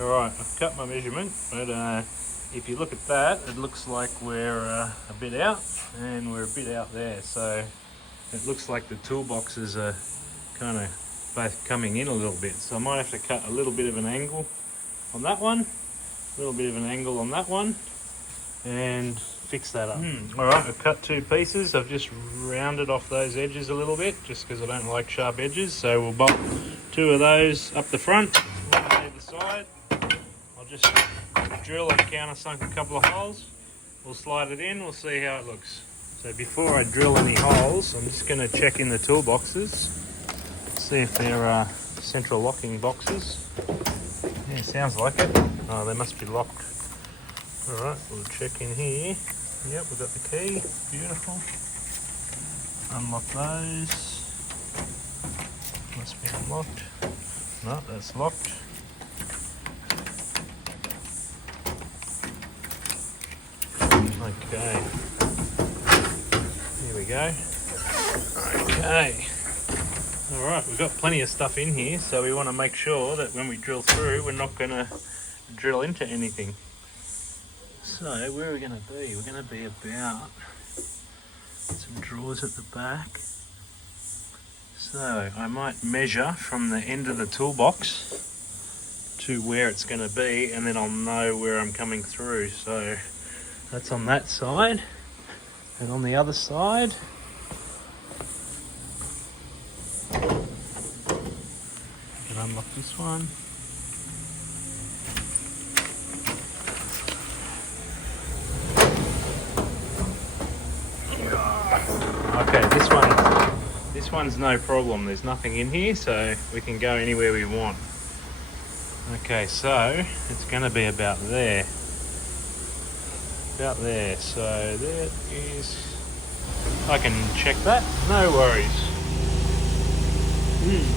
Alright, I've cut my measurement, but if you look at that, it looks like we're a bit out, and we're a bit out there, so it looks like the toolboxes are kind of both coming in a little bit, so I might have to cut a little bit of an angle on that one, a little bit of an angle on that one, and fix that up. Alright, I've cut two pieces. I've just rounded off those edges a little bit, just because I don't like sharp edges, so we'll bolt two of those up the front, one on either side. I'll just drill and countersunk a couple of holes. We'll slide it in, we'll see how it looks. So before I drill any holes, I'm just going to check in the toolboxes, see if they're central locking boxes. Yeah, sounds like it. Oh, they must be locked. Alright, we'll check in here. Yep, we've got the key. Beautiful. Unlock those. Must be unlocked. No, that's locked. Okay. Here we go. Okay. Alright, we've got plenty of stuff in here, so we want to make sure that when we drill through, we're not going to drill into anything. So, where are we going to be? We're going to be about some drawers at the back. So, I might measure from the end of the toolbox to where it's going to be, and then I'll know where I'm coming through. So, that's on that side. And on the other side, I can unlock this one. Okay, this one's no problem. There's nothing in here, so we can go anywhere we want. Okay, so it's going to be about there. About there. So that is I can check that, no worries.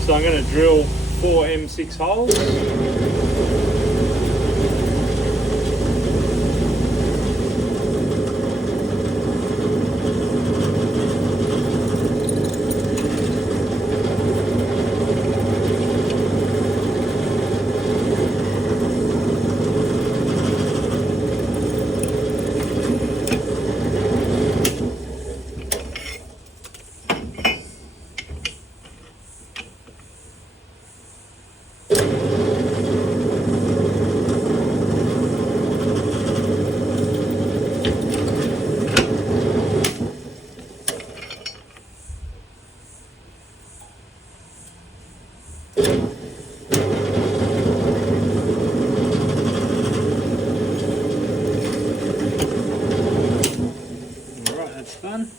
So I'm going to drill 4 M6 holes. Done.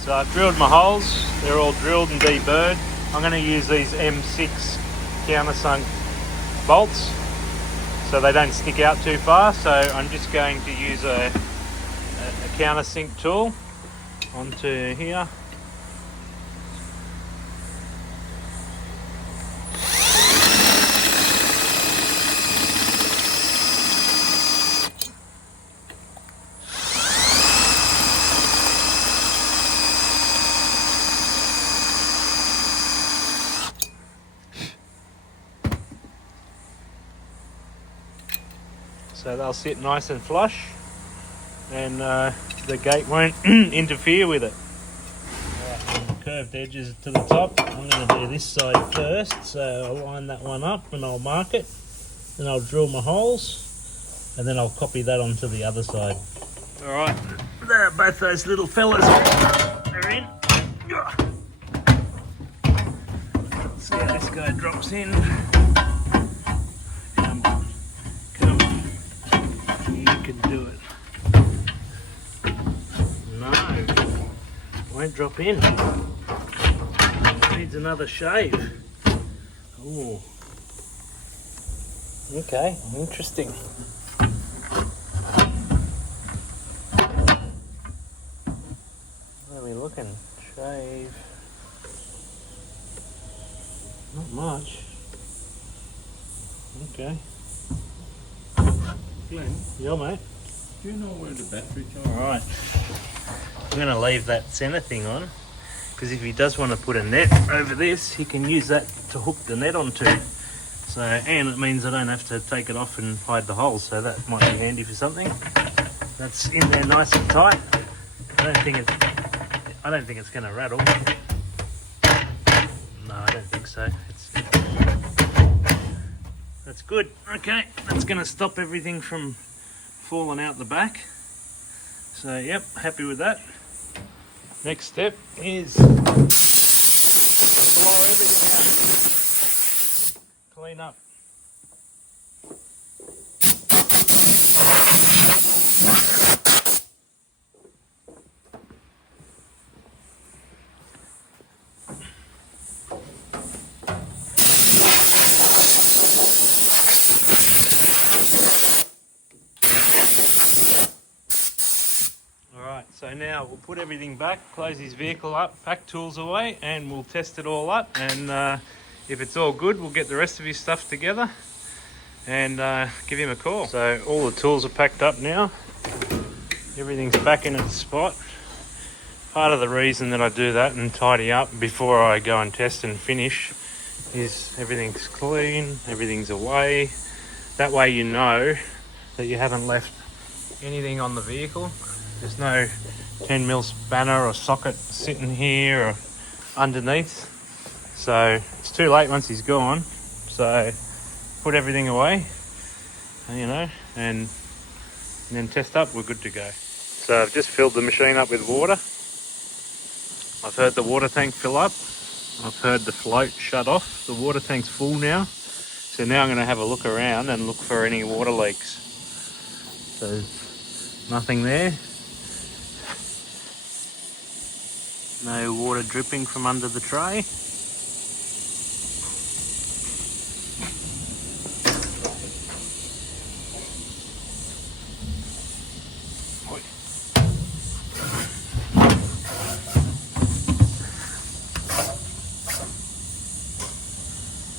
So I've drilled my holes, they're all drilled and deburred. I'm going to use these M6 countersunk bolts so they don't stick out too far, so I'm just going to use a countersink tool onto here. So they'll sit nice and flush and the gate won't interfere with it. Right, curved edges to the top. I'm going to do this side first, so I'll line that one up and I'll mark it. Then I'll drill my holes and then I'll copy that onto the other side. Alright, there, both those little fellas are in. Let's see how this guy drops in. Can do it. No, won't drop in. Needs another shave. Oh, okay, interesting. What are we looking? Shave. Not much. Okay. Glenn, Yeah, mate. do you know where the battery charger is? Alright. I'm going to leave that centre thing on because if he does want to put a net over this, he can use that to hook the net onto. So, and it means I don't have to take it off and hide the holes, so that might be handy for something. That's in there nice and tight. I don't think it's going to rattle. No, I don't think so. That's good. Okay, that's going to stop everything from falling out the back. So, yep, happy with that. Next step is blow everything out. Clean up. So now we'll put everything back, close his vehicle up, pack tools away, and we'll test it all up. And if it's all good, we'll get the rest of his stuff together and give him a call. So all the tools are packed up now. Everything's back in its spot. Part of the reason that I do that and tidy up before I go and test and finish is everything's clean, everything's away. That way you know that you haven't left anything on the vehicle. There's no 10mm spanner or socket sitting here or underneath. So it's too late once he's gone. So put everything away, and then test up, we're good to go. So I've just filled the machine up with water. I've heard the water tank fill up. I've heard the float shut off. The water tank's full now. So now I'm going to have a look around and look for any water leaks. So nothing there. No water dripping from under the tray.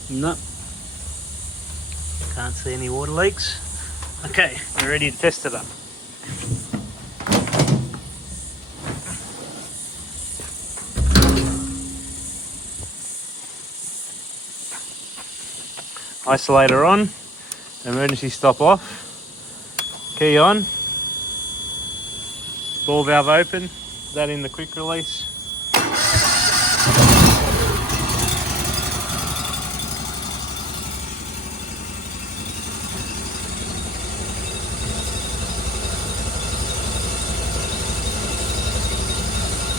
No. Can't see any water leaks. Okay, we're ready to test it up. Isolator on, emergency stop off, key on, ball valve open, that in the quick release.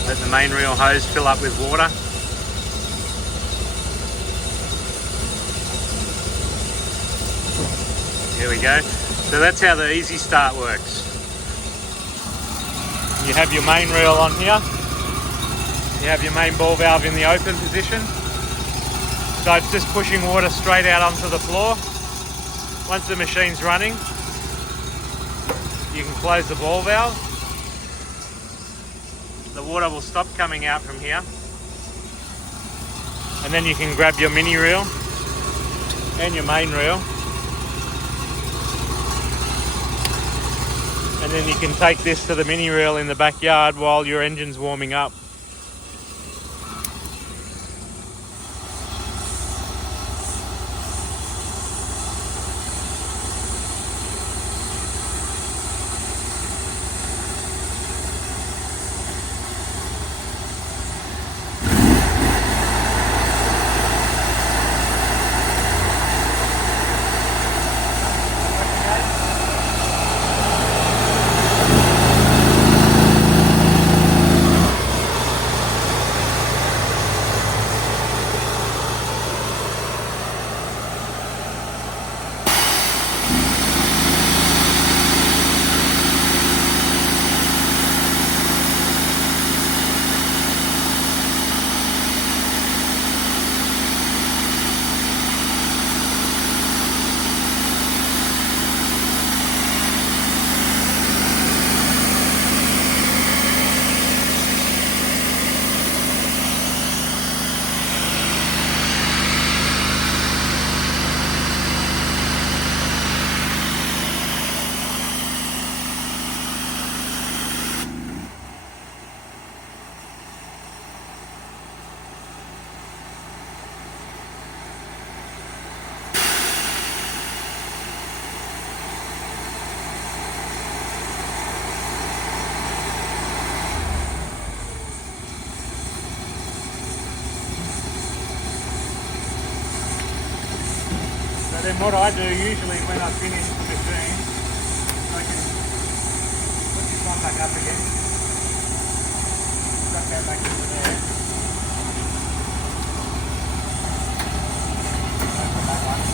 Let the main reel hose fill up with water. Here we go. So that's how the easy start works. You have your main reel on here. You have your main ball valve in the open position. So it's just pushing water straight out onto the floor. Once the machine's running, you can close the ball valve. The water will stop coming out from here. And then you can grab your mini reel and your main reel. And then you can take this to the mini reel in the backyard while your engine's warming up. Then what I do usually when I finish the machine, I can put this one back up again, stuff that back into there, open that one.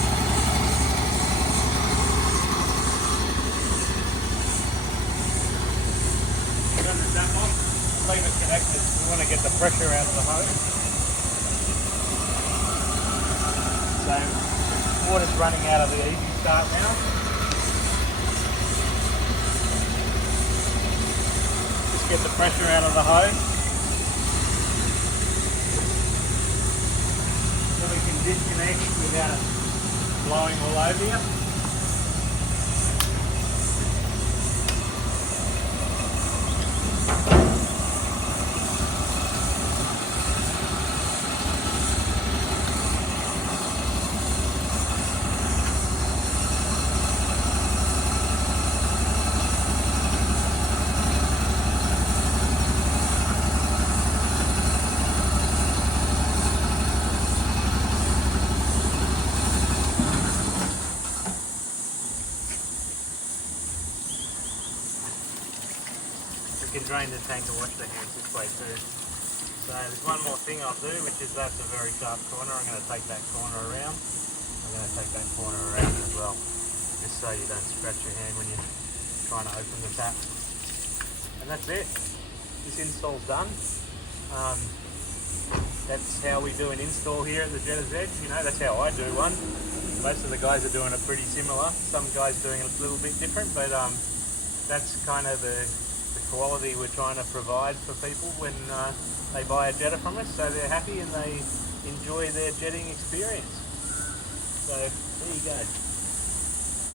Turn the tap off, leave it connected. We want to get the pressure out of the hose. So water's running out of the easy start now. Just get the pressure out of the hose. So we can disconnect without it blowing all over you. You can drain the tank and wash the hands this way too. So there's one more thing I'll do, which is that's a very sharp corner. I'm going to take that corner around. I'm going to take that corner around as well, just so you don't scratch your hand when you're trying to open the tap. And that's it. This install's done. That's how we do an install here at the Jetter's Edge. You know, that's how I do one. Most of the guys are doing it pretty similar. Some guys doing it a little bit different, but that's kind of the quality we're trying to provide for people when they buy a jetter from us, so they're happy and they enjoy their jetting experience. So there you go.